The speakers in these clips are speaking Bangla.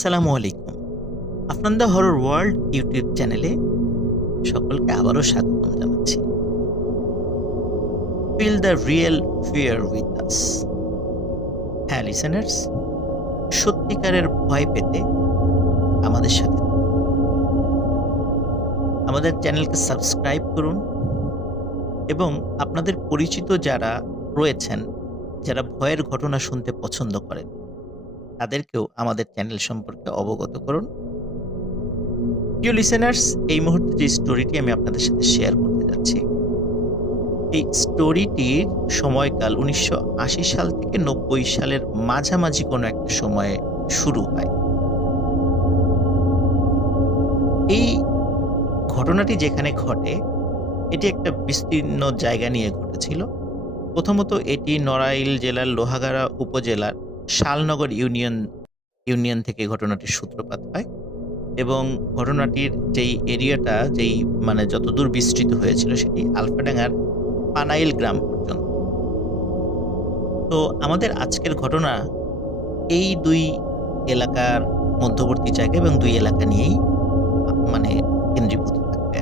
আসসালামু আলাইকুম। Afnan the horror world YouTube চ্যানেলে সকলকে আবারও স্বাগতম জানাচ্ছি। Feel the real fear with us. হ্যাঁ লিসেনার্স, সত্যিকারের ভয় পেতে আমাদের সাথে থাকুন। আমাদের চ্যানেলকে সাবস্ক্রাইব করুন এবং আপনাদের পরিচিত যারা রয়েছেন, যারা ভয়ের ঘটনা শুনতে পছন্দ করেন, তাদেরকেও আমাদের চ্যানেল সম্পর্কে অবগত করুন। প্রিয় লিসেনার্স, এই মুহূর্তে যে স্টোরিটি আমি আপনাদের সাথে শেয়ার করতে যাচ্ছি, এই স্টোরিটির সময়কাল ১৯৮০ সাল থেকে ৯০ সালের মাঝামাঝি কোনো একটা সময়ে শুরু হয়। এই ঘটনাটি যেখানে ঘটে, এটি একটা বিস্তীর্ণ জায়গা নিয়ে ঘটেছিল। প্রথমত এটি নড়াইল জেলার লোহাগাড়া উপজেলার শালনগর ইউনিয়ন থেকে ঘটনাটির সূত্রপাত হয় এবং ঘটনাটির যেই মানে যতদূর বিস্তৃত হয়েছিল সেটি আলফাডাঙ্গার পানাইল গ্রাম পর্যন্ত। তো আমাদের আজকের ঘটনা এই ২ এলাকার মধ্যবর্তী জায়গা এবং ২ এলাকা নিয়েই মানে কেন্দ্রীভূত থাকবে।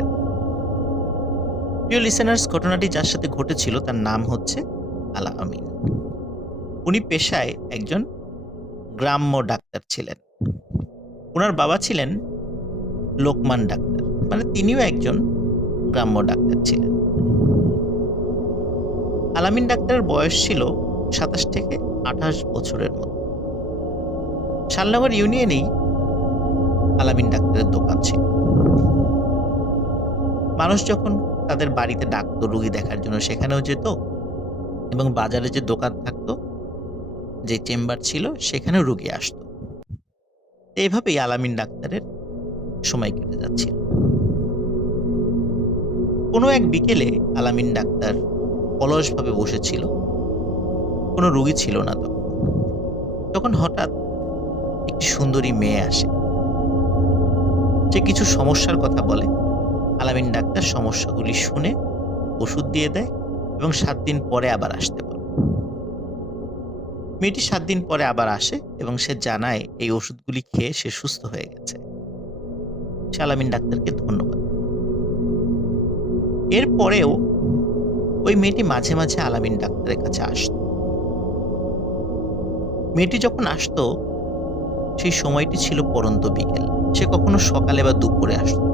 প্রিয় লিসেনার্স, ঘটনাটি যার সাথে ঘটেছিল তার নাম হচ্ছে আলা আমিন। উনি পেশায় একজন গ্রাম্য ডাক্তার ছিলেন। উনার বাবা ছিলেন লোকমান ডাক্তার, মানে তিনিও একজন গ্রাম্য ডাক্তার ছিলেন। আলামিন ডাক্তারের বয়স ছিল ২৭ থেকে ২৮ বছরের মতো। শালনগর ইউনিয়নেই আলামিন ডাক্তারের দোকান ছিল। মানুষ যখন তাদের বাড়িতে ডাকতো রুগী দেখার জন্য, সেখানেও যেত এবং বাজারে যে দোকান থাকতো, যে চেম্বার ছিল, সেখানেও রুগী আসতো। এইভাবেই আলামিন ডাক্তারের সময় কেটে যাচ্ছিল। কোনো এক বিকেলে আলামিন ডাক্তার অলসভাবে বসেছিল। কোনো রুগী ছিল না তখন। তখন হঠাৎ একটি সুন্দরী মেয়ে আসে। সে কিছু সমস্যার কথা বলে। আলামিন ডাক্তার সমস্যাগুলি শুনে ওষুধ দিয়ে দেয় এবং ৭ দিন পরে আবার আসতে বলে। মেয়েটি ৭ দিন পরে আবার আসে এবং সে জানায় এই ওষুধগুলি খেয়ে সে সুস্থ হয়ে গেছে। সে আলামিন ডাক্তারকে ধন্যবাদ। এরপরেও ওই মেয়েটি মাঝে মাঝে আলামিন ডাক্তারের কাছে আসত। মেয়েটি যখন আসতো, সেই সময়টি ছিল পড়ন্ত বিকেল। সে কখনো সকালে বা দুপুরে আসতো।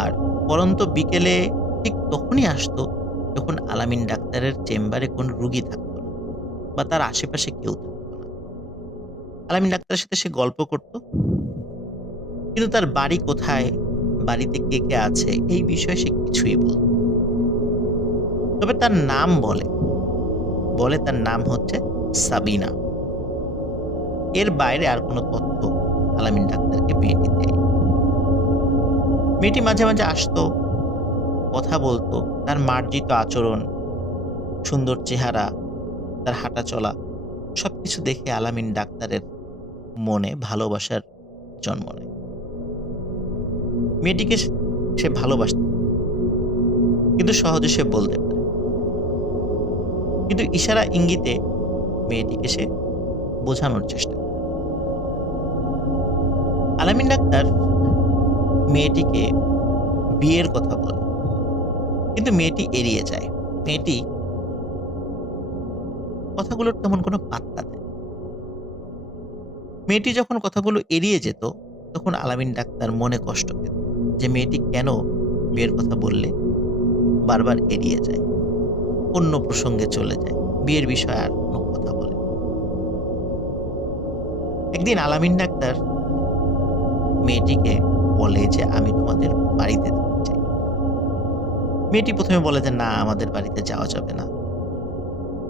আর পড়ন্ত বিকেলে ঠিক তখনই আসতো যখন আলামিন ডাক্তারের চেম্বারে কোনো রুগী থাকতো না বা তার আশেপাশে কেউ থাকতো না। আলামিন ডাক্তারের সাথে সে গল্প করত, কিন্তু তার বাড়ি কোথায়, বাড়িতে কে কে আছে, এই বিষয়ে সে কিছুই বলত। তবে তার নাম বলে তার নাম হচ্ছে সাবিনা। এর বাইরে আর কোনো তথ্য আলামিন ডাক্তারকে মেয়েটি দেয়। মেয়েটি মাঝে মাঝে আসতো, কথা বলতো। তার মার্জিত আচরণ, সুন্দর চেহারা, তার হাঁটা চলা সবকিছু দেখে আলামিন ডাক্তারের মনে ভালোবাসার জন্ম নেয়। মেয়েটিকে সে ভালোবাসত, কিন্তু সহজে সে বলতে পারে। কিন্তু ইশারা ইঙ্গিতে মেয়েটিকে সে বোঝানোর চেষ্টা করে। আলামিন ডাক্তার মেয়েটিকে বিয়ের কথা বলে, কিন্তু মেয়েটি এড়িয়ে যায়। মেয়েটি কথাগুলোর তেমন কোনো পাত্তা দেয়। মেয়েটি যখন কথাগুলো এড়িয়ে যেত, তখন আলামিন ডাক্তার মনে কষ্ট পেত যে মেয়েটি কেন বিয়ের কথা বললে বারবার এড়িয়ে যায়, অন্য প্রসঙ্গে চলে যায়, বিয়ের বিষয়ে আর কোনো কথা বলে। একদিন আলামিন ডাক্তার মেয়েটিকে বলে যে আমি তোমাদের বাড়িতে যেতে চাই। মেয়েটি প্রথমে বলে যে না, আমাদের বাড়িতে যাওয়া যাবে না,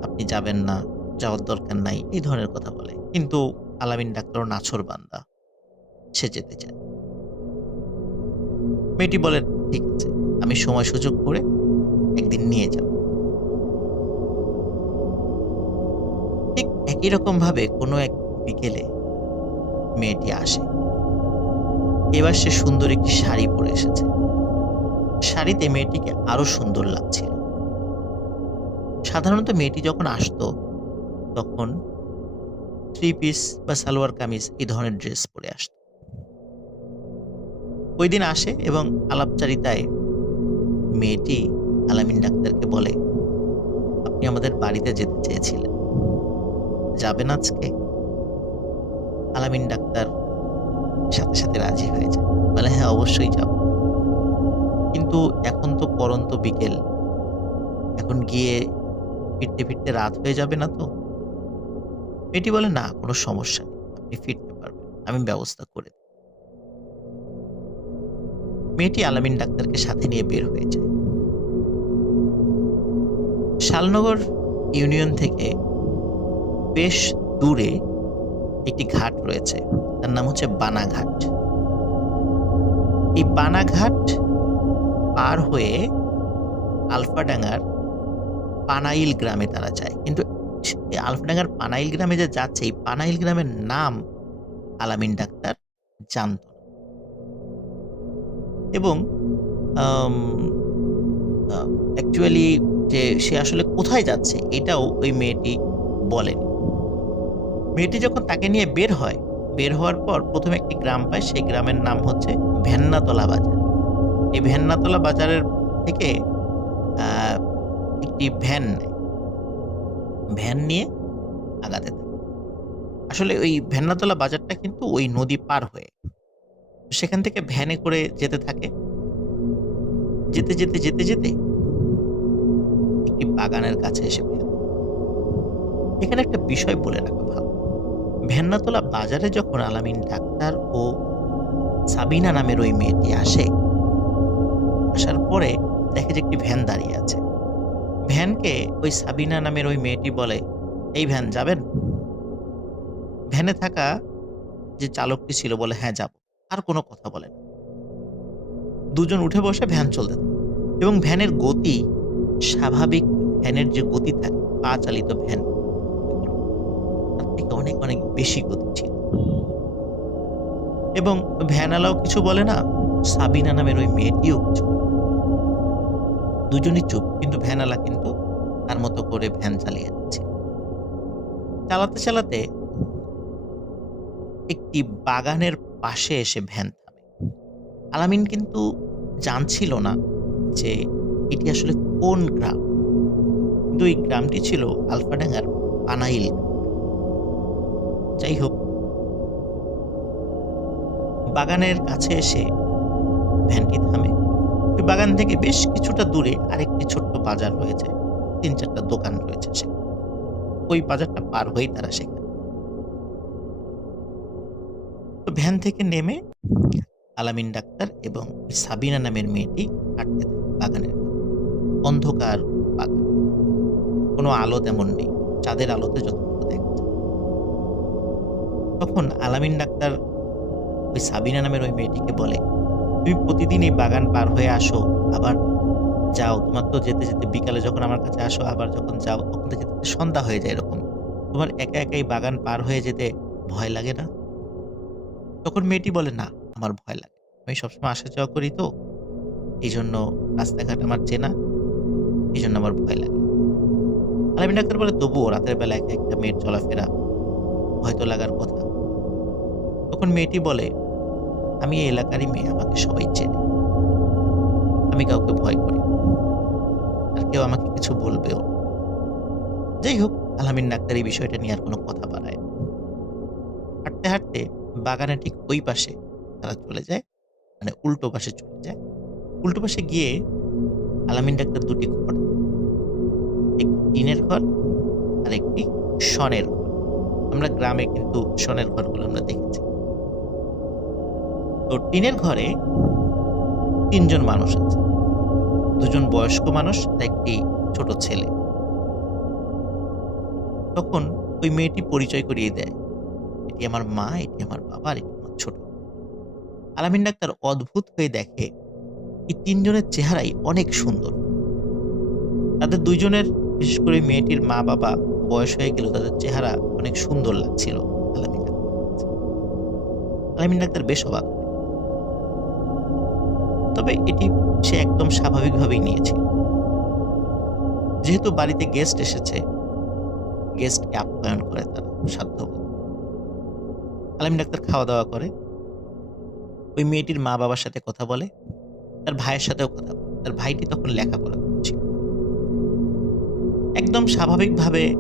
আপনি যাবেন না, যাওয়ার দরকার নাই, এই ধরনের কথা বলে। কিন্তু আলামিন ডাক্তারও নাছোড়বান্দা, সে যেতে চায়। মেয়েটি বলে ঠিক আছে, আমি সময় সুযোগ করে একদিন নিয়ে যাব। ঠিক একই রকম ভাবে কোনো এক বিকেলে মেয়েটি আসে। এবার সে সুন্দর একটি শাড়ি পরে এসেছে। শাড়িতে মেয়েটিকে আরো সুন্দর লাগছিল। সাধারণত মেয়েটি যখন আসতো, তখন থ্রি পিস বা সালোয়ার কামিজ এই ধরনের ড্রেস পরে আসত। ওই দিন আসে এবং আলাপচারিতায় মেয়েটি আলামিন ডাক্তারকে বলে, আপনি আমাদের বাড়িতে যেতে চেয়েছিলেন, যাবেন আজকে? আলামিন ডাক্তার সাথে সাথে রাজি হয়ে যায়, বলে হ্যাঁ অবশ্যই যাব, কিন্তু এখন তো পড়ন্ত বিকেল, এখন গিয়ে ফিরতে ফিরতে রাত হয়ে যাবে না তো? মেয়েটি বলে না, কোনো সমস্যা নেই, আপনি ফিরতে পারবেন, আমি ব্যবস্থা করে দেব। মেয়েটি আলামিন ডাক্তারকে সাথে নিয়ে বের হয়ে যায়। শালনগর ইউনিয়ন থেকে বেশ দূরে একটি ঘাট রয়েছে, তার নাম হচ্ছে বানাঘাট। এই বানাঘাট পার হয়ে আলফাডাঙ্গার পানাইল গ্রামে তারা যায়, কিন্তু এই আলফাডাঙ্গার পানাইল গ্রামে যে যাচ্ছে, এই পানাইল গ্রামের নাম আলামিন ডাক্তার জানত না। এবং অ্যাকচুয়ালি যে সে আসলে কোথায় যাচ্ছে এটাও ওই মেয়েটি বলেনি। মেয়েটি যখন তাকে নিয়ে বের হয়, বের হওয়ার পর প্রথমে একটি গ্রাম পায়, সেই গ্রামের নাম হচ্ছে ভেন্নাতলা বাজার। এই ভেন্নাতলা বাজারের থেকে একটি ভ্যান নেয়, ভ্যান নিয়ে আগাতে থাকে। আসলে ওই ভেন্নাতলা বাজারটা কিন্তু ওই নদী পার হয়ে, সেখান থেকে ভ্যানে করে যেতে থাকে। যেতে যেতে যেতে যেতে একটি বাগানের কাছে এসে ভ্যান। এখানে একটা বিষয় বলে রাখা ভালো, ভেন্নাতলা বাজারে যখন আলামিন ডাক্তার ও সাবিনা নামের ওই মেয়েটি আসে, আসার পরে দেখে যে একটি ভ্যান দাঁড়িয়ে আছে। ভ্যানকে ওই সাবিনা নামের ওই মেয়েটি বলে, এই ভ্যান যাবেন? ভ্যানে থাকা যে চালকটি ছিল বলে হ্যাঁ যাব, আর কোনো কথা বলে না। দুজন উঠে বসে ভ্যান চলতে থাকে এবং ভ্যানের গতি স্বাভাবিক ভ্যানের যে গতি থাকে, পা চালিত ভ্যান, তার থেকে অনেক অনেক বেশি গতি ছিল। এবং ভ্যানওয়ালাও কিছু বলে না, সাবিনা নামের ওই মেয়েটিও কিছু, দুজনই চুপ, কিন্তু ভ্যানওয়ালা কিন্তু তার মতো করে ভ্যান চালিয়ে যাচ্ছে। চালাতে চালাতে একটি বাগানের পাশে এসে ভ্যান থামে। আলামিন কিন্তু জানছিল না যে এটি আসলে কোন গ্রাম, কিন্তু এই গ্রামটি ছিল আলফাডাঙ্গার পানাইল। যাই হোক, বাগানের কাছে এসে ভ্যানটি থামে। ওই বাগান থেকে বেশ কিছুটা দূরে আরেকটি ছোট্ট বাজার রয়েছে, ৩-৪টা দোকান রয়েছে সেখানে। ওই বাজারটা পার হয়েই তারা সেখানে। তো ভ্যান থেকে নেমে আলামিন ডাক্তার এবং সাবিনা নামের মেয়েটি হাঁটতে থাকে বাগানের। অন্ধকার বাগান, কোনো আলো তেমন নেই, চাঁদের আলোতে যতটুকু দেখা যায়। তখন আলামিন ডাক্তার ওই সাবিনা নামের ওই মেয়েটিকে বলে, তুমি প্রতিদিন এই বাগান পার হয়ে আসো, আবার যাও, তোমার তো যেতে যেতে বিকালে যখন আমার কাছে আসো, আবার যখন যাও তখন তো যেতে সন্ধ্যা হয়ে যায়, এরকম তোমার একা একা এই বাগান পার হয়ে যেতে ভয় লাগে না? তখন মেয়েটি বলে, না আমার ভয় লাগে, আমি সবসময় আসা যাওয়া করি তো, এই জন্য রাস্তাঘাট আমার চেনা, এই জন্য আমার ভয় লাগে। আলামিন ডাক্তার বলে, তবুও রাতের বেলা একা একটা মেয়ের চলাফেরা, ভয় তো লাগার কথা। তখন মেয়েটি বলে, আমি এই এলাকারই মেয়ে, আমাকে সবাই চেনে, আমি কাউকে ভয় করি, আর কেউ আমাকে কিছু বলবেও। যাই হোক, আলামিন ডাক্তার এই বিষয়টা নিয়ে আর কোনো কথা বাড়ায় না। হাঁটতে হাঁটতে বাগানের ঠিক ওই পাশে তারা চলে যায়, মানে উল্টো পাশে চলে যায়। উল্টো পাশে গিয়ে আলামিন ডাক্তার দুটি ঘর দেখে, একটি টিনের ঘর আর একটি শনের ঘর। আমরা গ্রামে কিন্তু শনের ঘরগুলো আমরা দেখেছি। তো টিনের ঘরে ৩ জন মানুষ আছে, ২ জন বয়স্ক মানুষ আর একটি ছোট ছেলে। তখন ওই মেয়েটি পরিচয় করিয়ে দেয়, এটি আমার মা, এটি আমার বাবা, আর এটি আমার ছোট। আলামিন ডাক্তার অদ্ভুত হয়ে দেখে এই ৩ জনের চেহারাই অনেক সুন্দর। তাদের ২ জনের, বিশেষ করে মেয়েটির মা বাবা বয়স হয়ে গেল, তাদের চেহারা অনেক সুন্দর লাগছিল আলামিন ডাক্তার। আলামিন ডাক্তার বেশ অবাক, তবে এটি সে একদম স্বাভাবিকভাবেই নিয়েছিল। যেহেতু বাড়িতে গেস্ট এসেছে, গেস্টকে আপ্যায়ন করে তারা সাধ্যমতো। আলামিন ডাক্তার খাওয়া-দাওয়া করে। ওই মেয়েটির মা-বাবার সাথে কথা বলে। তার ভাইয়ের সাথেও কথা বলে। তার ভাইটি তখন লেখাপড়া করছিল। একদম স্বাভাবিকভাবে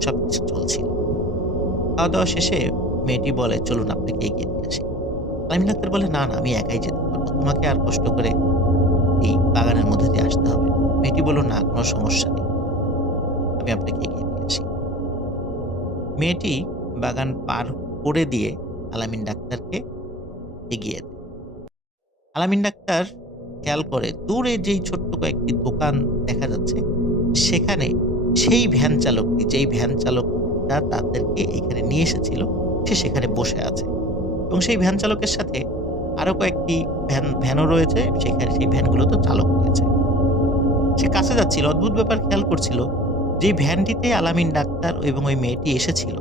সবকিছু চলছিল। খাওয়া-দাওয়া শেষে মেয়েটি বলে, "চলুন আপনাকে এগিয়ে দিয়ে আসি।" আলামিন ডাক্তার বলে, "না, না, আমি একাই যেতে পারবো। তোমাকে আর কষ্ট করে এই বাগানের মধ্যে দিয়ে আসতে হবে না।" মেয়েটি বলল, "না, কোনো সমস্যা নেই। আমি আপনাকে এগিয়ে দিয়ে আসি।" মেয়েটি বাগান পার করে দিয়ে আলামিন ডাক্তারকে এগিয়ে দেয়। আলামিন ডাক্তার খেয়াল করে দূরে যেই ছোট্ট কয়েকটি দোকান দেখা যাচ্ছে, সেখানে সেই ভ্যান চালকটি, যেই ভ্যান চালকটা তাদেরকে এখানে নিয়ে এসেছিল, সে সেখানে বসে আছে এবং সেই ভ্যান চালকের সাথে আরো কয়েকটি ভ্যানও রয়েছে। সেখানে সেই ভ্যানগুলোতেও চালক রয়েছে। সে কাছে যাচ্ছিল, অদ্ভুত ব্যাপার খেয়াল করছিল, যেই ভ্যানটিতে আলামিন ডাক্তার এবং ওই মেয়েটি এসেছিল,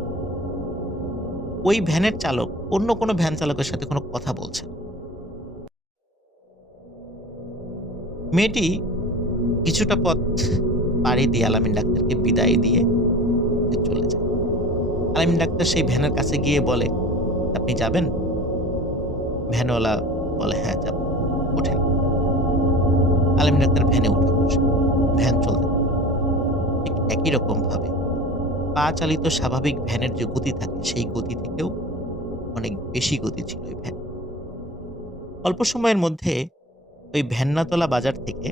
ওই ভ্যানের চালক অন্য কোনো ভ্যান চালকের সাথে কোনো কথা বলছে না। মেয়েটি কিছুটা পথ পাড়ি দিয়ে আলামিন ডাক্তারকে বিদায় দিয়ে সে চলে যায়। আলামিন ডাক্তার সেই ভ্যানের কাছে গিয়ে বলে, "আপনি যাবেন?" ভ্যানওয়ালা বলে, "হ্যাঁ, যাব। ওঠেন।" আলামিন ডাক্তার ভ্যানে উঠে বসে। ভ্যান চলতে থাকে। ঠিক একই রকমভাবে পা চালিত স্বাভাবিক ভ্যানের যে গতি থাকে, সেই গতি থেকেও অনেক বেশি গতি ছিল ওই ভ্যান। অল্প সময়ের মধ্যে ওই ভ্যান্নাতলা বাজার থেকে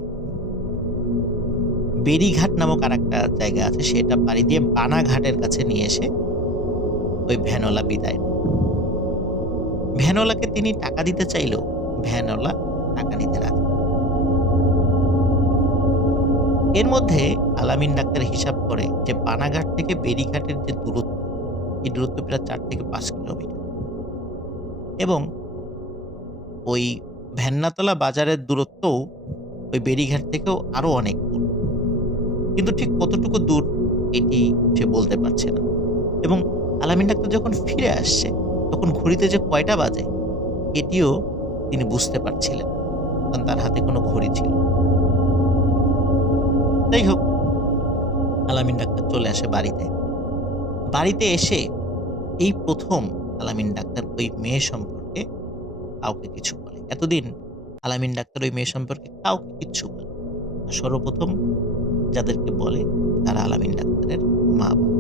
বেড়িঘাট নামক আরেকটা জায়গা আছে, সেটা পাড়ি দিয়ে বানাঘাটের কাছে নিয়ে এসে ওই ভ্যানওয়ালা বিদায় নেয়। ভ্যানওয়ালাকে তিনি টাকা দিতে চাইলেও ভ্যানওয়ালা টাকা নিতে রাজি। এর মধ্যে আলামিন ডাক্তার হিসাব করে যে বানাঘাট থেকে বেড়িঘাটের যে দূরত্ব, এই দূরত্ব প্রায় ৪ থেকে ৫ কিলোমিটার এবং ওই ভ্যান্নাতলা বাজারের দূরত্বও ওই বেড়িঘাট থেকেও আরো অনেক দূর। কিন্তু ঠিক কতটুকু দূর এটি সে বলতে পারছে না এবং আলামিন ডাক্তার যখন ফিরে আসছে, তখন ঘড়িতে যে কয়টা বাজে এটিও তিনি বুঝতে পারছিলেন, কারণ তার হাতে কোনো ঘড়ি ছিল না। যাই হোক, আলামিন ডাক্তার চলে আসে বাড়িতে। বাড়িতে এসে এই ১ম আলামিন ডাক্তার ওই মেয়ে সম্পর্কে কাউকে কিছু বলে। এতদিন আলামিন ডাক্তার ওই মেয়ে সম্পর্কে কাউকে কিচ্ছু বলে না। সর্বপ্রথম যাদেরকে বলে তারা আলামিন ডাক্তারের মা-বাবা।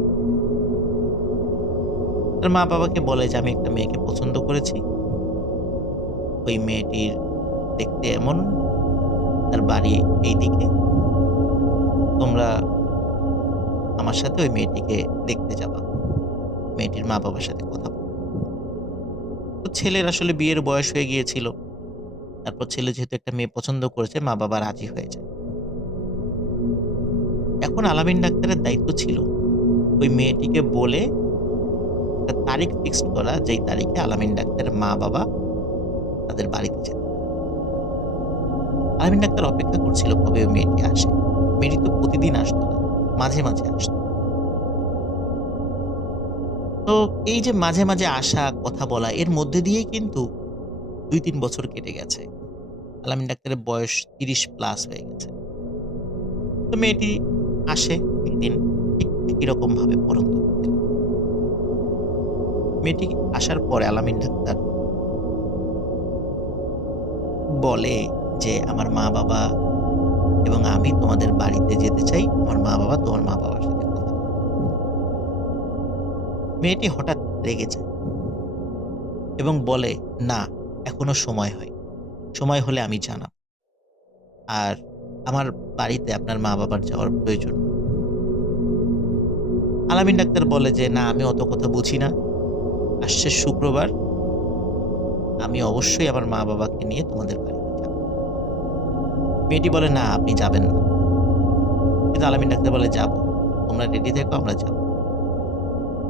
তার মা-বাবাকে বলে যে, "আমি একটা মেয়েকে পছন্দ করেছি। ওই মেয়েটির দেখতে এমন, তার বাড়ি এইদিকে। তোমরা আমার সাথে ওই মেয়েটিকে দেখতে যাবা। মেয়েটির মা-বাবার সাথে কথা বলো।" তো ছেলের আসলে বিয়ের বয়স হয়ে গিয়েছিল। তারপর ছেলে যেহেতু একটা মেয়ে পছন্দ করেছে, মা-বাবা রাজি হয়ে যায়। এখন আলামিন ডাক্তারের দায়িত্ব ছিল ওই মেয়েটিকে বলে একটা তারিখ ফিক্সড করা, যেই তারিখে আলামিন ডাক্তারের মা-বাবা তাদের বাড়িতে যেতে। আলামিন ডাক্তার অপেক্ষা করছিল কবে ওই মেয়েটি আসে। মেয়েটি তো প্রতিদিন আসতো না, মাঝে, মাঝে আসতো। তো এই যে মাঝে, মাঝে আসা, কথা বলা, এর মধ্যে দিয়েই কিন্তু ২-৩ বছর কেটে গেছে। আলামিন ডাক্তারের বয়স ৩০ প্লাস হয়ে গেছে। তো মেয়েটি আসে একদিন ঠিক একই রকমভাবে পড়ন্ত বিকেলে। মেয়েটি আসার পরে আলামিন ডাক্তার বলে যে, "আমার মা-বাবা এবং আমি তোমাদের বাড়িতে যেতে চাই। আমার মা-বাবা তোমার মা-বাবার সাথে কথা বলে।" মেয়েটি হঠাৎ রেগে যায় এবং বলে, "না, এখনো সময় হয়নি। সময় হলে আমি জানাবো। আর আমার বাড়িতে আপনার মা-বাবার যাওয়ার প্রয়োজন নেই।" আলামিন ডাক্তার বলে যে, "না, আমি অত কথা বুঝি না। আসছে শুক্রবার আমি অবশ্যই আমার মা-বাবাকে নিয়ে তোমাদের বাড়িতে যাব।" মেয়েটি বলে, "না, আপনি যাবেন না।" কিন্তু আলামিন ডাক্তার বলে, "যাবো। তোমরা রেডি থেকো, আমরা যাব।"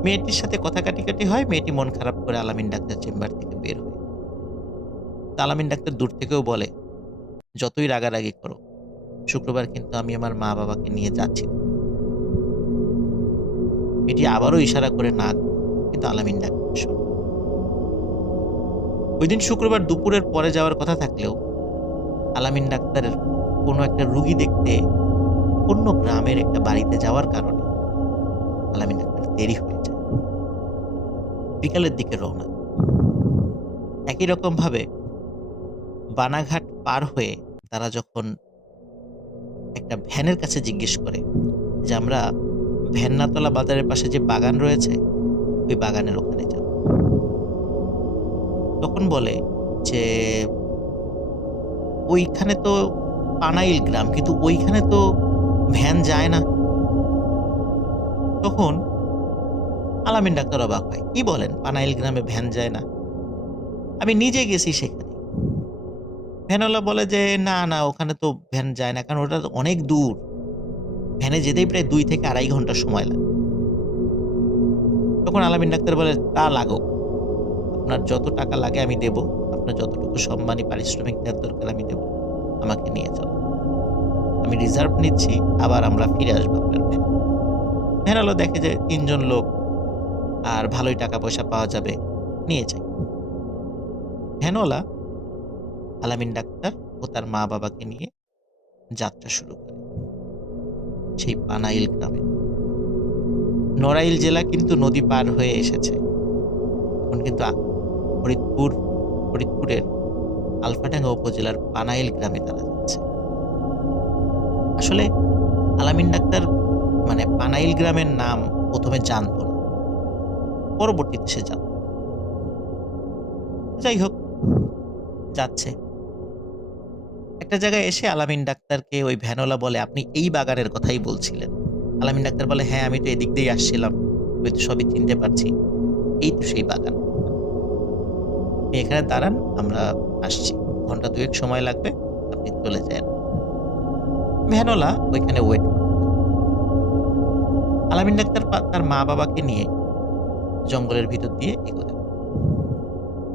মেয়েটির সাথে কথা কাটাকাটি হয়। মেয়েটি মন খারাপ করে আলামিন ডাক্তার চেম্বার থেকে বের হয়। তো আলামিন ডাক্তার দূর থেকেও বলে, "যতই রাগারাগি করো, শুক্রবার কিন্তু আমি আমার মা-বাবাকে নিয়ে যাচ্ছি।" মেয়েটি আবারও ইশারা করে না করে, কিন্তু আলামিন ডাক্তার শোনে। ওইদিন শুক্রবার দুপুরের পরে যাওয়ার কথা থাকলেও আলামিন ডাক্তারের কোনো একটা রুগী দেখতে অন্য গ্রামের একটা বাড়িতে যাওয়ার কারণে আলামিন ডাক্তার দেরি হয়ে যায়। বিকালের দিকে রওনা দেয়। একই রকমভাবে বানাঘাট পার হয়ে তারা যখন একটা ভ্যানের কাছে জিজ্ঞেস করে যে, "আমরা ভ্যান্নাতলা বাজারের পাশে যে বাগান রয়েছে, ওই বাগানের ওখানে যাব।" তখন বলে যে, "ওইখানে তো পানাইল গ্রাম, কিন্তু ওইখানে তো ভ্যান যায় না।" তখন আলামিন ডাক্তার অবাক হয়। "কি বলেন? পানাইল গ্রামে ভ্যান যায় না? আমি নিজে গেছি সেখানে।" ভ্যানওয়ালা বলে যে, "না, না, ওখানে তো ভ্যান যায় না। কারণ ওটা তো অনেক দূর। ভ্যানে যেতেই প্রায় ২ থেকে ২.৫ ঘন্টা সময় লাগে।" তখন আলামিন ডাক্তার বলে, "তা লাগুক। আপনার যত টাকা লাগে আমি দেব। আপনার যতটুকু সম্মানী পারিশ্রমিক দেওয়ার দরকার আমি দেব। আমাকে নিয়ে চলেন। আমি রিজার্ভ নিচ্ছি, আবার আমরা ফিরে আসবো আপনার ভ্যানে।" ভ্যানওয়ালা দেখে যে ৩ জন লোক আর ভালোই টাকা পয়সা পাওয়া যাবে, নিয়ে যায়। ভ্যানওয়ালা আলামিন ডাক্তার ও তার মা-বাবাকে নিয়ে যাত্রা শুরু করে সেই পানাইল গ্রামে। নড়াইল জেলা কিন্তু নদী পার হয়ে এসেছে। এখন কিন্তু ফরিদপুরের আলফাডাঙ্গা উপজেলার পানাইল গ্রামে তারা যাচ্ছে। আসলে আলামিন ডাক্তার মানে পানাইল গ্রামের নাম ১ম এ জানত না। পরবর্তীতে সে জানল। যাই হোক, যাচ্ছে। একটা জায়গায় এসে আলামিন ডাক্তারকে ওই ভ্যানওয়ালা বলে, "আপনি এই বাগানের কথাই বলছিলেন?" আলামিন ডাক্তার বলে, "হ্যাঁ, আমি তো এদিক দিয়েই আসছিলাম। আমি তো সবই চিনতে পারছি। এই তো সেই বাগান। আপনি এখানে দাঁড়ান, আমরা আসছি। ঘন্টা ২ এক সময় লাগবে। আপনি চলে যায়েন।" ভ্যানওয়ালা ওইখানে ওয়েট করতে থাকে। আলামিন ডাক্তার তার মা-বাবাকে নিয়ে জঙ্গলের ভিতর দিয়ে এগোতে থাকে।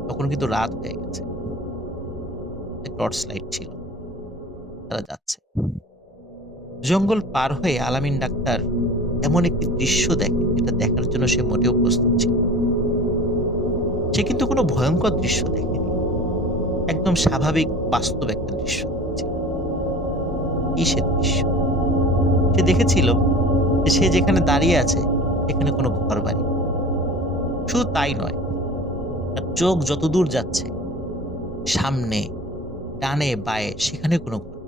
তখন কিন্তু রাত হয়ে গেছে। টর্চ লাইট ছিল। তারা যাচ্ছে। জঙ্গল পার হয়ে আলামিন ডাক্তার এমন একটি দৃশ্য দেখে, যেটা দেখার জন্য সে মোটেও প্রস্তুত ছিল না। সে কিন্তু কোনো ভয়ংকর দৃশ্য দেখেনি। একদম স্বাভাবিক বাস্তব একটা দৃশ্য দেখছে। কি সে দৃশ্য? সে দেখেছিল যে সে যেখানে দাঁড়িয়ে আছে সেখানে কোনো ঘরবাড়ি নেই। শুধু তাই নয়, তার চোখ যতদূর যাচ্ছে সামনে, ডানে, বাঁয়ে সেখানে কোনো ঘর নেই।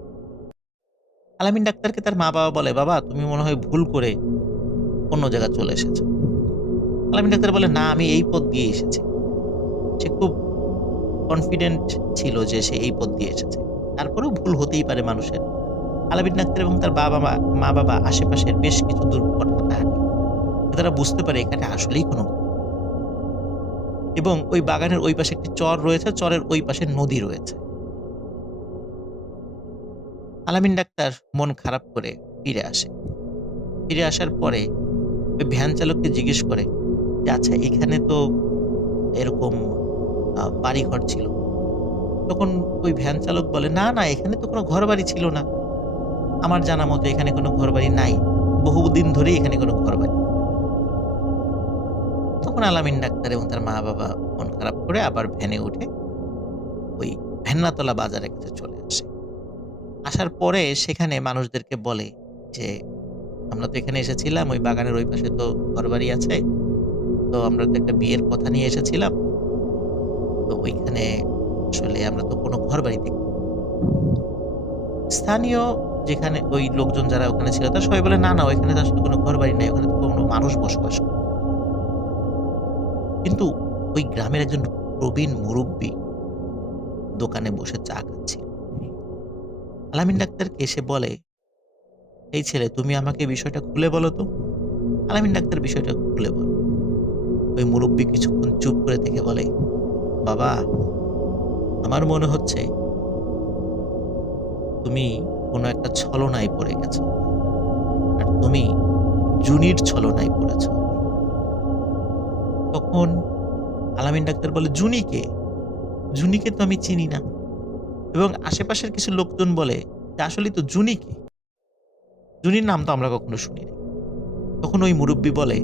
আলামিন ডাক্তারকে তার মা-বাবা বলে, "বাবা, তুমি মনে হয় ভুল করে অন্য জায়গায় চলে এসেছো।" আলামিন ডাক্তার বলে, "না, আমি এই পথ দিয়ে এসেছি।" সে খুব কনফিডেন্ট ছিল যে সে এই পথ দিয়ে এসেছে। তারপরেও ভুল হতেই পারে মানুষের। আলামিন ডাক্তার এবং তার মা-বাবা আশেপাশের বেশ কিছু দূর পথ হাঁটাহাঁটি করে। তারা বুঝতে পারে এখানে আসলেই কোনো এবং ওই বাগানের ওই পাশে একটি চর রয়েছে, চরের ওই পাশে নদী রয়েছে। আলামিন ডাক্তার মন খারাপ করে ফিরে আসে। ফিরে আসার পরে ওই ভ্যান চালককে জিজ্ঞেস করে যে, "আচ্ছা, এখানে তো এরকম বাড়িঘর ছিল।" তখন ওই ভ্যান চালক বলে, "না, না, এখানে তো কোনো ঘরবাড়ি ছিল না। আমার জানা মতে এখানে কোনো ঘরবাড়ি নাই। বহুদিন ধরেই এখানে কোনো ঘরবাড়ি।" তখন আলামিন ডাক্তার এবং তার মা-বাবা মন খারাপ করে আবার ভ্যানে উঠে ওই ভ্যান্নাতলা বাজারের কাছে চলে আসে। আসার পরে সেখানে মানুষদেরকে বলে যে, "আমরা তো এখানে এসেছিলাম, ওই বাগানের ওই পাশে তো ঘরবাড়ি আছে। তো আমরা তো একটা বিয়ের কথা নিয়ে এসেছিলাম। তো ওইখানে আসলে আমরা তো কোনো ঘরবাড়ি দেখিনি।" স্থানীয় যেখানে ওই লোকজন যারা ওখানে ছিল তারা সবাই বলে, "না, না, ওইখানে তো আসলে কোনো ঘরবাড়ি নাই। ওখানে তো কোনো মানুষ বসবাস করে।" কিন্তু ওই গ্রামের একজন প্রবীণ মুরুব্বি দোকানে বসে চা খাচ্ছিল। আলামিন ডাক্তারকে এসে বলে, "এই ছেলে, তুমি আমাকে বিষয়টা খুলে বলো তো।" আলামিন ডাক্তার বিষয়টা খুলে বলে। ওই মুরুব্বি কিছুক্ষণ চুপ করে থেকে বলে, "বাবা, আমার মনে হচ্ছে তুমি কোনো একটা ছলনায় পড়ে গেছো। আর তুমি জুনির ছলনায় পড়েছ।" তখন আলামিন ডাক্তার বলে, "জুনি কে? জুনিকে তো আমি চিনি না।" এবং আশেপাশের কিছু লোকজন বলে যে, "আসলেই তো জুনি কে? জুনির নাম তো আমরা কখনো শুনিনি।" তখন ওই মুরুব্বি বলে,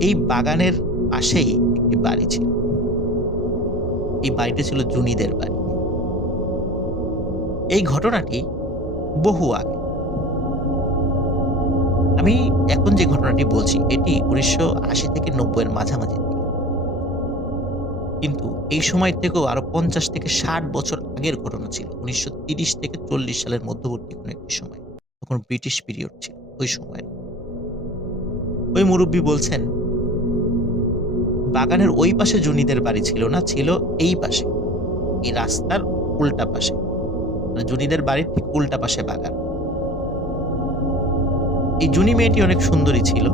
"এই বাগানের পাশেই একটি বাড়ি ছিল। এই বাড়িটা ছিল জুনিদের বাড়ি। এই ঘটনাটি বহু আগে। আমি এখন যে ঘটনাটি বলছি এটি ১৯৮০ থেকে ৯০ এর মাঝামাঝির দিকে। কিন্তু এই সময় থেকেও আরো 50 থেকে 60 বছর আগের ঘটনা ছিল। 1930 থেকে 40 সালের মধ্যবর্তী কোনো একটি সময়। তখন ব্রিটিশ পিরিয়ড ছিল ওই সময়ের। ওই মুরুব্বি বলছেন, বাগানের ওই পাশে জুনিদের বাড়ি ছিল না, ছিল এই পাশে, এই রাস্তার উল্টা পাশে। মানে জুনিদের বাড়ির ঠিক উল্টা পাশে বাগান। এই জুনি মেয়েটি অনেক সুন্দরী ছিল।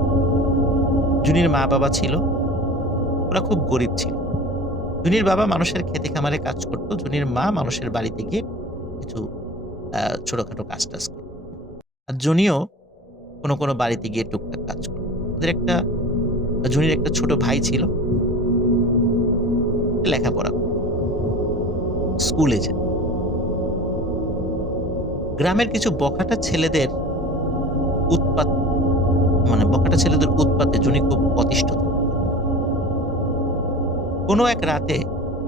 জুনির মা বাবা ছিল, ওরা খুব গরিব ছিল। জুনির বাবা মানুষের খেতে খামারে কাজ করত, জুনির মা মানুষের বাড়িতে গিয়ে কিছু ছোটখাটো কাজ টাজ করত। আর জুনিও কোনো কোনো বাড়িতে গিয়ে টুকটাক কাজ করত। জুনির একটা ছোট ভাই ছিল, লেখাপড়া স্কুলে যেত। গ্রামের কিছু বখাটা ছেলেদের উৎপাতে জুনি খুব অতিষ্ঠ থাকত। কোনো এক রাতে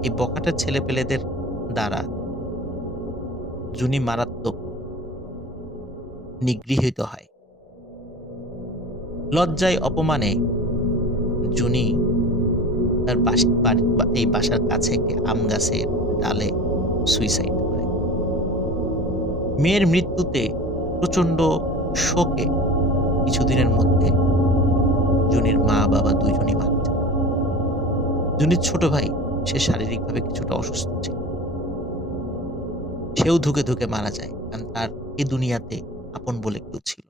এই বখাটা ছেলেপেলেদের দ্বারা জুনি মারাত্মক নিগৃহীত হয়। লজ্জায় অপমানে জুনি তার এই বাসার কাছে একটি আম গাছের ডালে সুইসাইড করে। মেয়ের মৃত্যুতে প্রচন্ড শোকে কিছুদিনের মধ্যে জুনির মা বাবা দুইজনই মারা যায়। জুনির ছোট ভাই, সে শারীরিকভাবে কিছুটা অসুস্থ ছিল, সেও ধুকে ধুকে মারা যায়, কারণ তার এই দুনিয়াতে আপন বলে কেউ ছিল।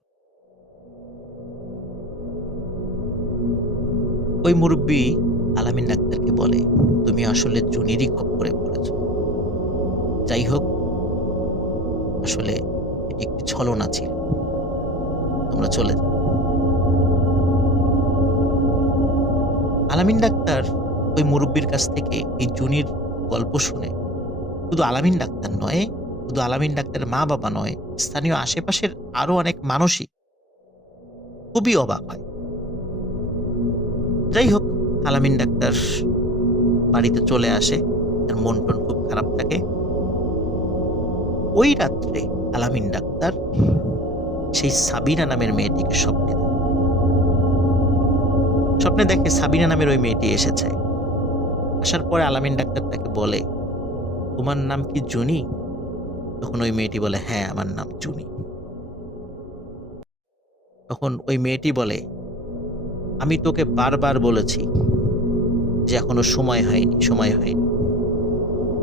ওই মুরব্বী আলামিন ডাক্তারকে বলে, তুমি আসলে জুনিরই খপ্পরে পড়েছ। যাই হোক, আসলে এটি একটি ছলনা ছিল, তোমরা চলে যাও। আলামিন ডাক্তার ওই মুরব্বীর কাছ থেকে এই জুনির গল্প শুনে শুধু আলামিন ডাক্তার নয়, শুধু আলামিন ডাক্তারের মা বাবা নয়, স্থানীয় আশেপাশের আরো অনেক মানুষই খুবই অবাক হয়। যাই হোক, আলামিন ডাক্তার বাড়িতে চলে আসে, তার মন টন খুব খারাপ থাকে। ওই রাত্রে আলামিন ডাক্তার সেই সাবিনা নামের মেয়েটিকে স্বপ্নে দেখে সাবিনা নামের ওই মেয়েটি এসেছে। আসার পরে আলামিন ডাক্তার তাকে বলে, তোমার নাম কি জুনি? তখন ওই মেয়েটি বলে, হ্যাঁ, আমার নাম জুনি। তখন ওই মেয়েটি বলে, আমি তোকে বারবার বলেছি যে এখনো সময় হয়নি।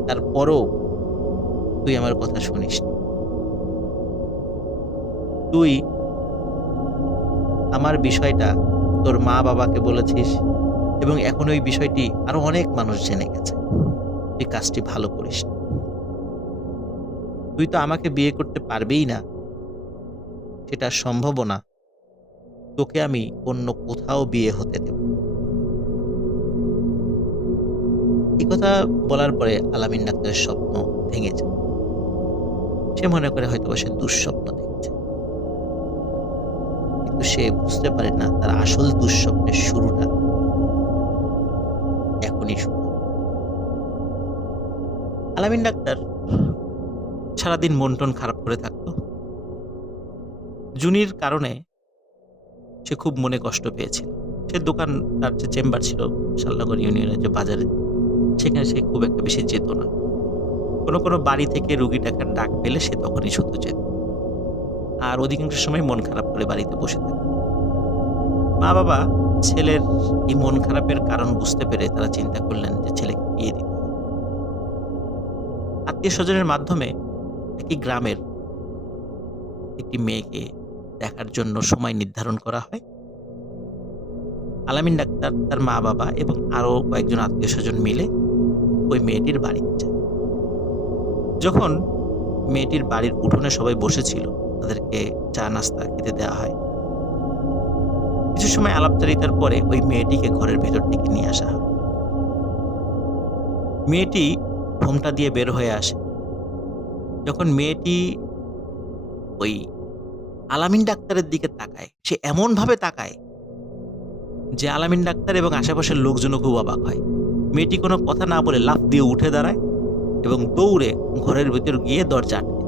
তারপরও তুই আমার কথা শুনিস। তুই আমার বিষয়টা তোর মা বাবাকে বলেছিস এবং এখন ওই বিষয়টি আরো অনেক মানুষ জেনে গেছে। তুই কাজটি ভালো করিস। তুই তো আমাকে বিয়ে করতে পারবেই না, সেটা সম্ভব না। তোকে আমি অন্য কোথাও বিয়ে হতে দেব। এই কথা বলার পরে আলামিন ডাক্তারের স্বপ্ন ভেঙে যায়। সে মনে করে হয়তো সে দুঃস্বপ্ন দেখছে, কিন্তু সে বুঝতে পারে না তার আসল দুঃস্বপ্নের শুরুটা এখনই শুরু। আলামিন ডাক্তার সারাদিন মন টন খারাপ করে থাকত। জুনির কারণে সে খুব মনে কষ্ট পেয়েছিল। সে দোকান, তার যে চেম্বার ছিল শালনগর ইউনিয়নের যে বাজারে, সেখানে সে খুব একটা বেশি যেত না। কোনো বাড়ি থেকে রুগী ডাকার ডাক পেলে সে তখনই শুধু যেত, আর অধিকাংশ সময় মন খারাপ করে বাড়িতে বসে থাকে। মা বাবা ছেলের এই মন খারাপের কারণ বুঝতে পেরে তারা চিন্তা করলেন যে ছেলেকে বিয়ে দিতে। আত্মীয় স্বজনের মাধ্যমে একই গ্রামের একটি মেয়েকে দেখার জন্য সময় নির্ধারণ করা হয়। আলামিন ডাক্তার, তার মা বাবা এবং আরো কয়েকজন আত্মীয় স্বজন মিলে ওই মেয়েটির বাড়িতে যায়। যখন মেয়েটির বাড়ির উঠোনে সবাই বসেছিল, তাদেরকে চা নাস্তা খেতে দেওয়া হয়। কিছু সময় আলাপচারিতার পরে ওই মেয়েটিকে ঘরের ভেতর থেকে নিয়ে আসা হয়। মেয়েটি ঘোমটা দিয়ে বের হয়ে আসে। যখন মেয়েটি ওই আলামিন ডাক্তারের দিকে তাকায়, সে এমন ভাবে তাকায় যে আলামিন ডাক্তার এবং আশেপাশের লোকজনও খুব অবাক হয়। মেয়েটি কোনো কথা না বলে লাফ দিয়ে উঠে দাঁড়ায় এবং দৌড়ে ঘরের ভেতর গিয়ে দরজা আটকে।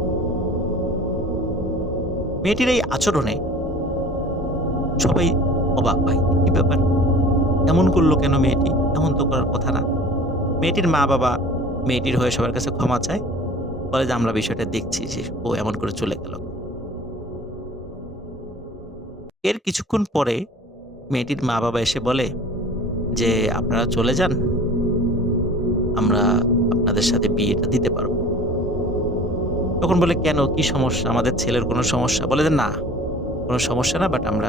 মেয়েটির এই আচরণে সবাই অবাক হয়, কি ব্যাপার, এমন করলো কেন মেয়েটি? এমন তো করার কথা না। মেয়েটির মা-বাবা মেয়েটির হয়ে সবার কাছে ক্ষমা চায়। বলে যে, "আমরা বিষয়টা দেখছি যে ও এমন করে চলে গেল।" এর কিছুক্ষণ পরে মেয়েটির মা-বাবা এসে বলে যে, "আপনারা চলে যান। আমরা আপনাদের সাথে বিয়েটা দিতে পারব।" তখন বলে, "কেন? কি সমস্যা? আমাদের ছেলের কোনো সমস্যা?" বলে যে, "না, কোনো সমস্যা না। বাট আমরা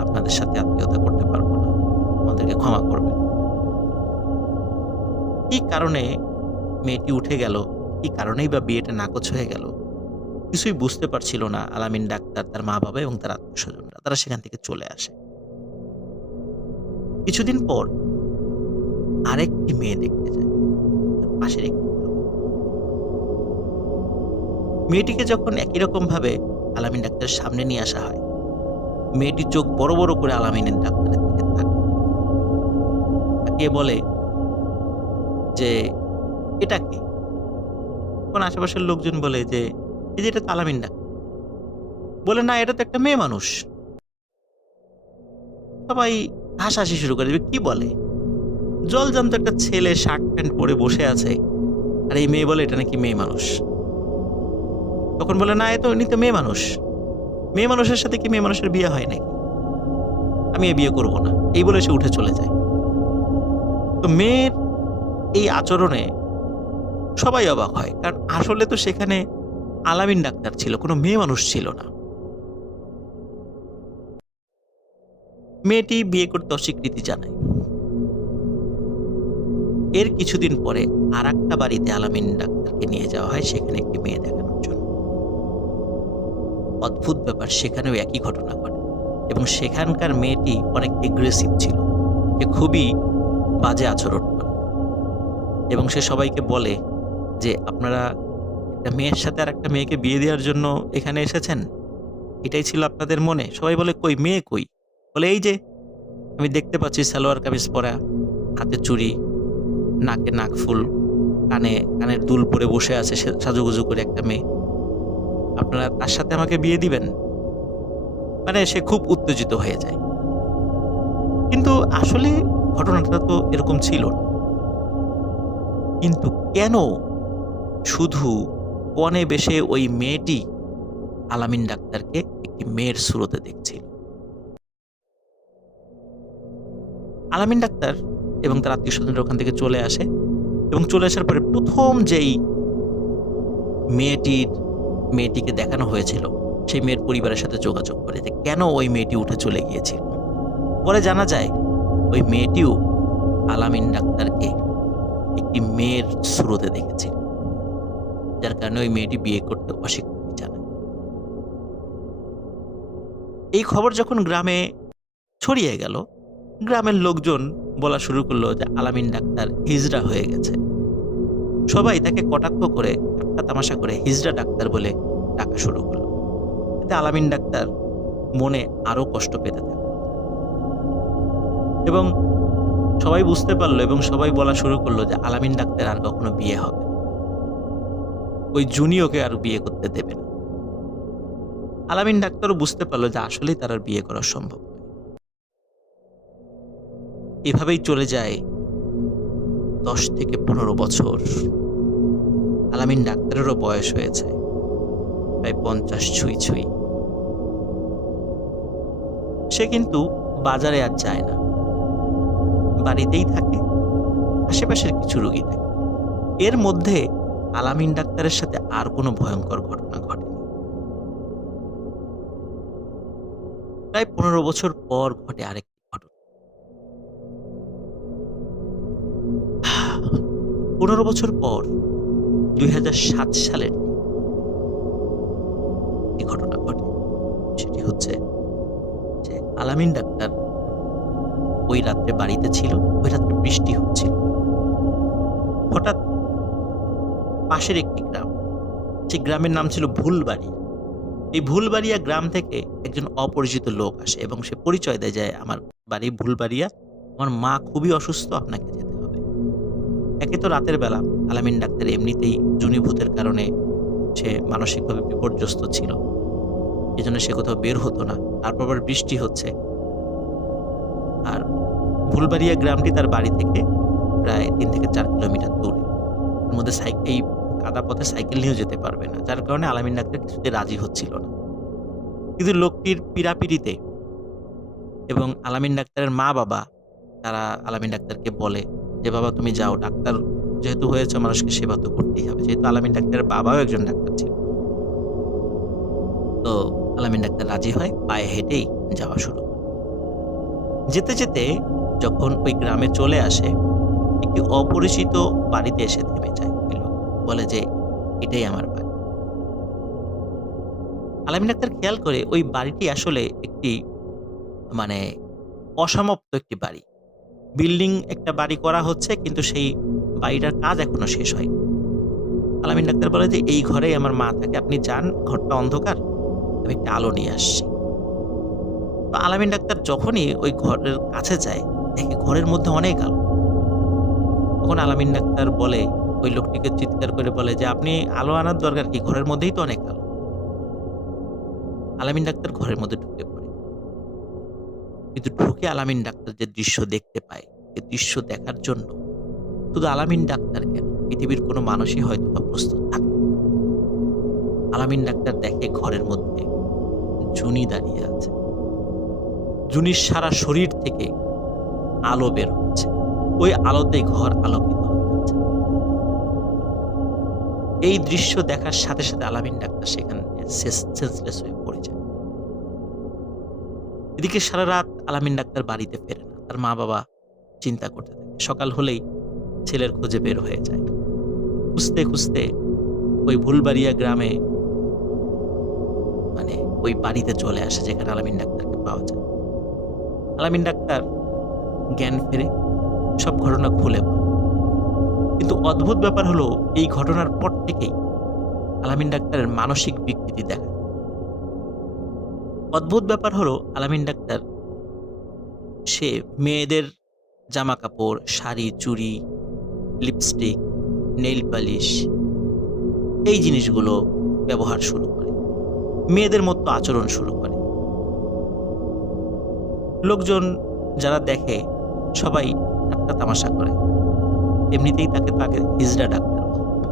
আপনাদের সাথে আত্মীয়তা করতে পারব না। আমাদেরকে ক্ষমা করবেন।" কি কারণে মেয়েটি উঠে গেল? কি কারণেই বা বিয়েটা নাকচ হয়ে গেল? কিছুই বুঝতে পারছিল না আলামিন ডাক্তার, তার মা-বাবা এবং তার আত্মীয়স্বজনরা। তারা সেখান থেকে চলে আসে। কিছুদিন পর আরেকটি মেয়ে দেখতে যায় তার পাশের একটি গ্রামে। মেয়েটিকে যখন একই রকমভাবে আলামিন ডাক্তারের সামনে নিয়ে আসা হয়, মেয়েটি চোখ বড়, বড় করে আলামিনের ডাক্তারের দিকে তাকিয়ে বলে যে, "এটা কে?" তখন আশেপাশের লোকজন বলে যে, "এই যে এটা তো আলামিন ডাক্তার।" বলে, "না, এটা তো একটা মেয়ে মানুষ।" সবাই হাসাহাসি শুরু করে। কি বলে? জলজান্ত একটা ছেলে শার্ট প্যান্ট পরে বসে আছে। আর এই মেয়ে বলে এটা নাকি মেয়ে মানুষ। তখন বলে, "না, ইনি তো মেয়ে মানুষ। মেয়ে মানুষের সাথে কি মেয়ে মানুষের বিয়ে হয় নাকি? আমি এ বিয়ে করব না।" এই বলে সে উঠে চলে যায়। তো মেয়ের এই আচরণে সবাই অবাক হয়। কারণ আসলে তো সেখানে আলামিন ডাক্তার ছিল, কোনো মেয়ে মানুষ ছিল না। মেয়েটি বিয়ে করতে অস্বীকৃতি জানায়। এর কিছুদিন পরে আরেকটা বাড়িতে আলামিন ডাক্তারকে নিয়ে যাওয়া হয় সেখানে একটি মেয়ে দেখানোর জন্য। অদ্ভুত ব্যাপার, সেখানেও একই ঘটনা ঘটে এবং সেখানকার মেয়েটি অনেক এগ্রেসিভ ছিল। সে খুবই বাজে আচরণ করে এবং সে সবাইকে বলে যে, "আপনারা একটা মেয়ের সাথে আরেকটা মেয়েকে বিয়ে দেওয়ার জন্য এখানে এসেছেন? এটাই ছিল আপনাদের মনে?" সবাই বলে, "কই মেয়ে কই?" বলে, "এই যে আমি দেখতে পাচ্ছি সালোয়ার কামিজ পরা, হাতে চুড়ি, নাকে নাকফুল, কানের দুল পরে বসে আছে সাজুগুজু করে একটা মেয়ে। আপনারা তার সাথে আমাকে বিয়ে দিবেন?" মানে সে খুব উত্তেজিত হয়ে যায়। কিন্তু আসলে ঘটনাটা তো এরকম ছিল না। কিন্তু কেন শুধু কনে বেশে ওই মেয়েটি আলামিন ডাক্তারকে একটি মেয়ের সুরতে দেখছিল? আলামিন ডাক্তার এবং তার আত্মীয়স্বজনরা ওখান থেকে চলে আসে এবং চলে আসার পরে ১ম যেই মেয়েটিকে দেখানো হয়েছিল, সেই মেয়ের পরিবারের সাথে যোগাযোগ করে যে কেন ওই মেয়েটি উঠে চলে গিয়েছিল। পরে জানা যায় ওই মেয়েটিও আলামিন ডাক্তারকে একটি মেয়ের সুরতে দেখেছিল। যার কারণে ওই মেয়েটি বিয়ে করতে অস্বীকৃতি জানায়। এই খবর যখন গ্রামে ছড়িয়ে গেল, গ্রামের লোকজন বলা শুরু করলো যে আলামিন ডাক্তার হিজড়া হয়ে গেছে। সবাই তাকে কটাক্ষ করে, ঠাট্টা তামাশা করে হিজড়া ডাক্তার বলে ডাকা শুরু করলো। এতে আলামিন ডাক্তার মনে আরো কষ্ট পেতে থাকে এবং সবাই বুঝতে পারলো এবং সবাই বলা শুরু করলো যে আলামিন ডাক্তার আর কখনো বিয়ে হবে না। ওই জুনিয়রকে আর বিয়ে করতে দেবে না। আলামিন ডাক্তারও বুঝতে পারলো যে আসলেই তার আর বিয়ে করা সম্ভব নয়। এভাবেই চলে যায় ১০ থেকে ১৫ বছর। আলামিন ডাক্তারেরও বয়স হয়েছে প্রায় ৫০ ছুঁই ছুঁই। সে কিন্তু বাজারে আর যায় না, বাড়িতেই থাকে, আশেপাশের কিছু রোগী থাকে। এর মধ্যে আলামিন ডাক্তারের সাথে আর কোনো ভয়ঙ্কর ঘটনা ঘটেনি। প্রায় ১৫ বছর পর ঘটে আরেকটি ঘটনা। ১৫ বছর পর ২০০৭ সালের একটি ঘটনা ঘটে। সেটি হচ্ছে যে আলামিন ডাক্তার ওই রাত্রে বাড়িতে ছিল। ওই রাত্রে বৃষ্টি হচ্ছিল। হঠাৎ পাশের একটি গ্রাম, সেই গ্রামের নাম ছিল ভুলবাড়িয়া। এই ভুলবাড়িয়া গ্রাম থেকে একজন অপরিচিত লোক আসে এবং সে পরিচয় দেয় যে, "আমার বাড়ি ভুলবাড়িয়া। আমার মা খুবই অসুস্থ, আপনাকে যেতে হবে।" একে তো রাতের বেলা, আলামিন ডাক্তার এমনিতেই জুনিভূতের কারণে সে মানসিকভাবে বিপর্যস্ত ছিল। এজন্য সে কোথাও বের হতো না। তারপর আবার বৃষ্টি হচ্ছে। আর ভুলবাড়িয়া গ্রামটি তার বাড়ি থেকে প্রায় ৩ থেকে ৪ কিলোমিটার দূরে। এর মধ্যে এই কাদা পথে সাইকেল নিয়েও যেতে পারবে না। যার কারণে আলামিন ডাক্তার কিছুতেই রাজি হচ্ছিল না। কিন্তু লোকটির পীড়াপিড়িতে এবং আলামিন ডাক্তারের মা-বাবা তারা আলামিন ডাক্তারকে বলে যে, "বাবা তুমি যাও। ডাক্তার যেহেতু হয়েছ মানুষকে সেবা তো করতেই হবে।" যেহেতু আলামিন ডাক্তারের বাবাও একজন ডাক্তার ছিল। তো আলামিন ডাক্তার রাজি হয়, পায়ে হেঁটেই যাওয়া শুরু করে। যেতে, যেতে যখন ওই গ্রামে চলে আসে, একটি অপরিচিত বাড়িতে এসে থেমে যায় ওই লোক। বলে যে, "এটাই আমার বাড়ি।" আলামিন ডাক্তার খেয়াল করে ওই বাড়িটি আসলে একটি মানে অসমাপ্ত একটি বাড়ি। বিল্ডিং একটা বাড়ি করা হচ্ছে কিন্তু সেই বাড়িটার কাজ এখনো শেষ হয়নি। আলামিন ডাক্তার বলে যে, "এই ঘরেই আমার মা থাকে। আপনি যান, ঘরটা অন্ধকার। আমি একটা আলো নিয়ে আসছি।" তো আলামিন ডাক্তার যখনই ওই ঘরের কাছে যায়, দেখে ঘরের মধ্যে অনেক আলো। তখন আলামিন ডাক্তার বলে, ওই লোকটিকে চিৎকার করে বলে যে, "আপনি আলো আনার দরকার কি? ঘরের মধ্যেই তো অনেক আলো।" আলামিন ডাক্তার ঘরের মধ্যে ঢুকে পড়ে। কিন্তু ঢুকে আলামিন ডাক্তার যে দৃশ্য দেখতে পায়, এ দৃশ্য দেখার জন্য শুধু আলামিন ডাক্তার কেন, পৃথিবীর কোনো মানুষই হয়তোবা প্রস্তুত থাকে। আলামিন ডাক্তার দেখে ঘরের মধ্যে জুনি দাঁড়িয়ে আছে। জুনির সারা শরীর থেকে আলো বের হচ্ছে। ওই আলোতেই ঘর আলোকিত হয়ে যাচ্ছে। এই দৃশ্য দেখার সাথে, সাথে আলামিন ডাক্তার সেখানে সেন্সলেস হয়ে পড়ে যায়। এদিকে সারারাত আলামিন ডাক্তার বাড়িতে ফেরে না। তার মা-বাবা চিন্তা করতে থাকে। সকাল হলেই ছেলের খোঁজে বের হয়ে যায়। খুঁজতে, খুঁজতে ওই ভুলবাড়িয়া গ্রামে ওই বাড়িতে চলে আসে যেখানে আলামিন ডাক্তারকে পাওয়া যায়। আলামিন ডাক্তার জ্ঞান ফেরে, সব ঘটনা খুলে বলে। কিন্তু অদ্ভুত ব্যাপার হলো এই ঘটনার পর থেকেই আলামিন ডাক্তারের মানসিক বিকৃতি দেখা যায়। অদ্ভুত ব্যাপার হলো আলামিন ডাক্তার সে মেয়েদের জামাকাপড়, শাড়ি, চুড়ি, লিপস্টিক, নেইল পালিশ এই জিনিসগুলো ব্যবহার শুরু করে। মেয়েদের মতো আচরণ শুরু করে। লোকজন যারা দেখে সবাই ঠাট্টা তামাশা করে। এমনিতেই তাকে হিজড়া ডাক্তার বলত।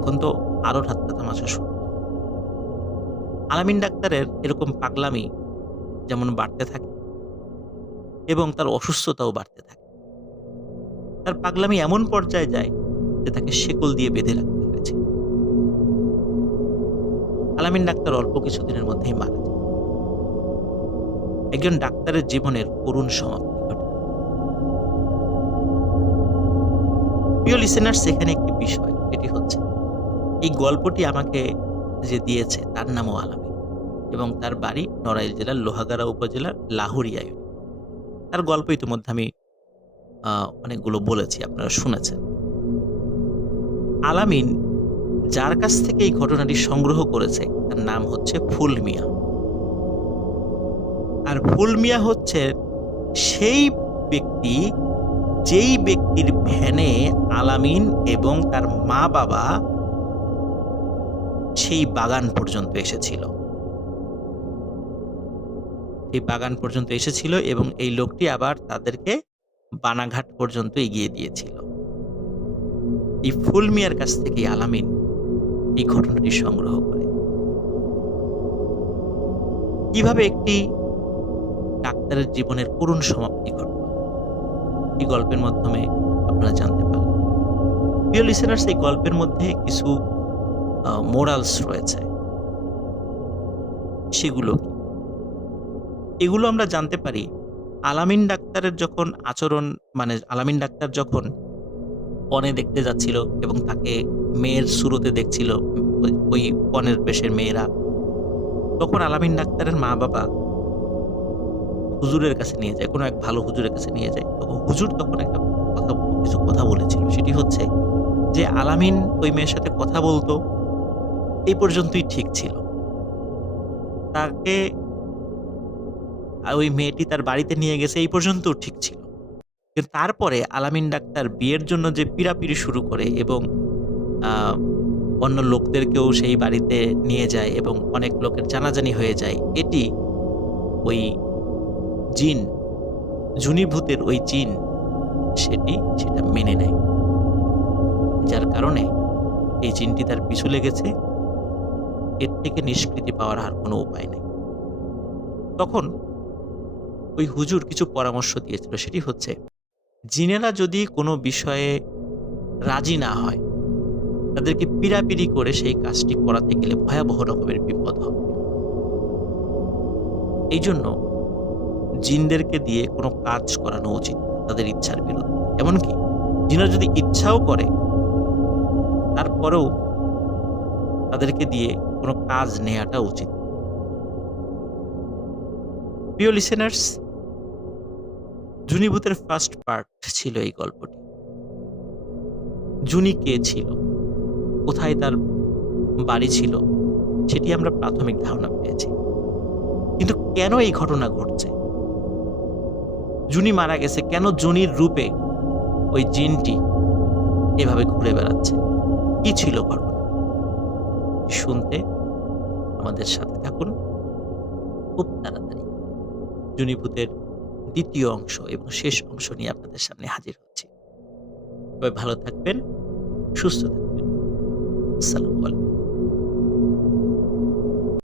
এখন তো আরো ঠাট্টা তামাশা শুরু। আলামিন ডাক্তারের এরকম পাগলামি যেমন বাড়তে থাকে এবং তার অসুস্থতাও বাড়তে থাকে। তার পাগলামি এমন পর্যায়ে যায় যে তাকে শেকল দিয়ে বেঁধে রাখতে হয়েছে। আলামিন ডাক্তার অল্প কিছুদিনের মধ্যেই মারা যায়। একজন ডাক্তারের জীবনের করুণ সমাপ্তি ঘটে। প্রিয় লিসেনার্স, সেখানে একটি বিষয়, এটি হচ্ছে এই গল্পটি আমাকে যে দিয়েছে তার নামও আলামিন এবং তার বাড়ি নড়াইল জেলার লোহাগাড়া উপজেলার লাহুরিয়া ইউনিয়ন। তার গল্প ইতিমধ্যে আমি অনেকগুলো বলেছি, আপনারা শুনেছেন। আলামিন যার কাছ থেকে এই ঘটনাটি সংগ্রহ করেছে তার নাম হচ্ছে ফুল মিয়া। আর ফুল মিয়া হচ্ছে সেই ব্যক্তি যেই ব্যক্তির ভ্যানে আলামিন এবং তার মা বাবা সেই বাগান পর্যন্ত এসেছিল। এই বাগান পর্যন্ত এসেছিল এবং এই লোকটি আবার তাদেরকে বানাঘাট পর্যন্ত এগিয়ে দিয়েছিল। এই ফুল মিয়ার কাছ থেকে আলামিন এই ঘটনাটি সংগ্রহ করে। কিভাবে একটি ডাক্তারের জীবনের করুণ সমাপ্তি ঘটল, এই গল্পের মাধ্যমে আপনারা জানতে পারলেন। প্রিয় লিসেনার্স, এই গল্পের মধ্যে কিছু মোরালস রয়েছে। সেগুলো কি? এগুলো আমরা জানতে পারি আলামিন ডাক্তারের যখন আচরণ, আলামিন ডাক্তার যখন পণে দেখতে যাচ্ছিল এবং তাকে মেয়ের সুরতে দেখছিল ওই পণের বেশের মেয়েরা, তখন আলামিন ডাক্তারের মা বাবা হুজুরের কাছে নিয়ে যায়, কোনো এক ভালো হুজুরের কাছে নিয়ে যায়। তখন হুজুর তখন কিছু কথা বলেছিল। সেটি হচ্ছে যে আলামিন ওই মেয়ের সাথে কথা বলতো, এই পর্যন্তই ঠিক ছিল। তাকে ওই মেয়েটি তার বাড়িতে নিয়ে গেছে, এই পর্যন্তও ঠিক ছিল। কিন্তু তারপরে আলামিন ডাক্তার বিয়ের জন্য যে পীড়াপিড়ি শুরু করে এবং অন্য লোকদেরকেও সেই বাড়িতে নিয়ে যায় এবং অনেক লোকের জানাজানি হয়ে যায়, এটি ওই জিন, জুনিভূতের ওই জিন সেটা মেনে নেয়, যার কারণে এই জিনটি তার পিছু লেগেছে। এর থেকে নিষ্কৃতি পাওয়ার আর কোনো উপায় নেই। তখন ওই হুজুর কিছু পরামর্শ দিয়েছিল, সেটি হচ্ছে জিনেরা যদি কোনো বিষয়ে রাজি না হয়, তাদেরকে পীড়াপিড়ি করে সেই কাজটি করাতে গেলে ভয়াবহ রকমের বিপদ হবে। এই জন্য জিনদেরকে দিয়ে কোনো কাজ করানো উচিত না, তাদের ইচ্ছার বিরুদ্ধে। এমনকি জিনরা যদি ইচ্ছাও করে, তারপরেও তাদেরকে দিয়ে কোনো কাজ নেয়াটা উচিত। প্রিয় লিসেনার্স, জুনিভূতের ফার্স্ট পার্ট ছিল এই গল্পটি। জুনি কে ছিল, কোথায় তার বাড়ি ছিল, সেটি আমরা প্রাথমিক ধারণা পেয়েছি। কিন্তু কেন এই ঘটনা ঘটছে? জুনি মারা গেছে, কেন জুনির রূপে ওই জিনটি এভাবে ঘুরে বেড়াচ্ছে? কি ছিল ঘটনা? শুনতে আমাদের সাথে থাকুন। খুব তাড়াতাড়ি জুনিভূতের দ্বিতীয় অংশ এবং শেষ অংশ নিয়ে আপনাদের সামনে হাজির হচ্ছি। সবাই ভালো থাকবেন, সুস্থ থাকবেন। আসসালামু আলাইকুম।